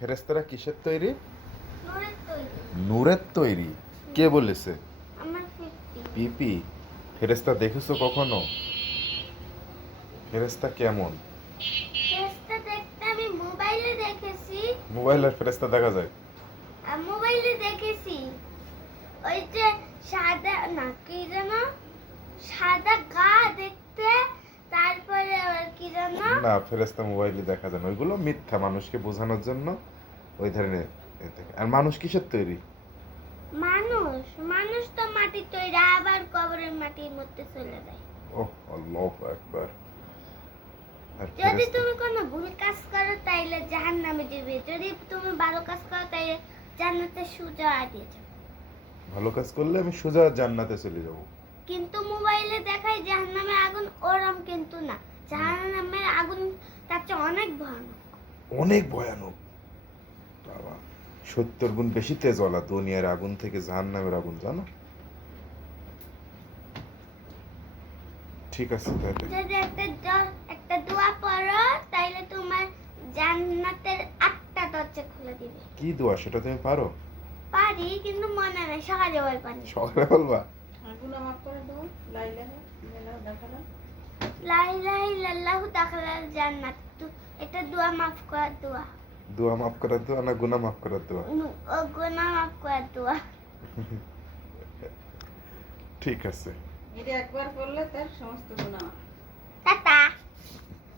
ফেরেস্তারা কিসের তৈরি? নূরের তৈরি। কে বলেছে? পিপি। ফেরেস্তা দেখেছ কখনো? ফেরেস্তা কেমন? ফেসটা দেখতে আমি মোবাইলে দেখেছি। মোবাইলের ফেরেস্তা দেখা যায়? আর মোবাইলে দেখেছি। ওই যে সাদা না কি যেন? সাদা আবার না ফেরেস্তা মোবাইলে দেখা যায় না। ওইগুলো মিথ্যা মানুষকে বোঝানোর জন্য ওই ধরনের আর মানুষ কিসের তৈরি? মানুষ মানুষ তো মাটির তৈরি আবার কবরের মাটির মধ্যে চলে যায়। ও আল্লাহ একবার আর যদি তুমি কোনো ভুল কাজ করো তাইলে জাহান্নামে যাবে। যদি তুমি ভালো কাজ করো তাইলে জান্নাতে সুজা দিয়ে যাবে। ভালো কাজ করলে আমি সোজা জান্নাতে চলে যাব। কিন্তু মোবাইলে দেখায় জাহান নামের আগুন ওরম কিন্তু না। জাহান নামের আগুন তার চেয়ে অনেক ভয়ানক। অনেক ভয়ানক। বাবা সত্তর গুণ বেশি তেজওয়ালা দুনিয়ার আগুন থেকে জাহান্নামের আগুন জানো? ঠিক আছে তাহলে। যদি একটা দ- একটা দোয়া পড়ো তাইলে তোমার জান্নাতের আটটা দরজা খুলে দিবে। কি দোয়া সেটা তুমি পারো? পারি কিন্তু মনে নাই সকালে বল পারি সকালে বলবা? গুনা মাফ করে দেবো লাইলা লাইলা দেখালাম জান্নাত। তু- এটা দোয়া মাফ করার দোয়া। দোয়া মাফ করার দোয়া না গুনাহ মাফ করার দোয়া? নু- ও গুনাহ মাফ করার দোয়া। ঠিক আছে। এটা একবার করলে তার সমস্ত গুণা টাটা।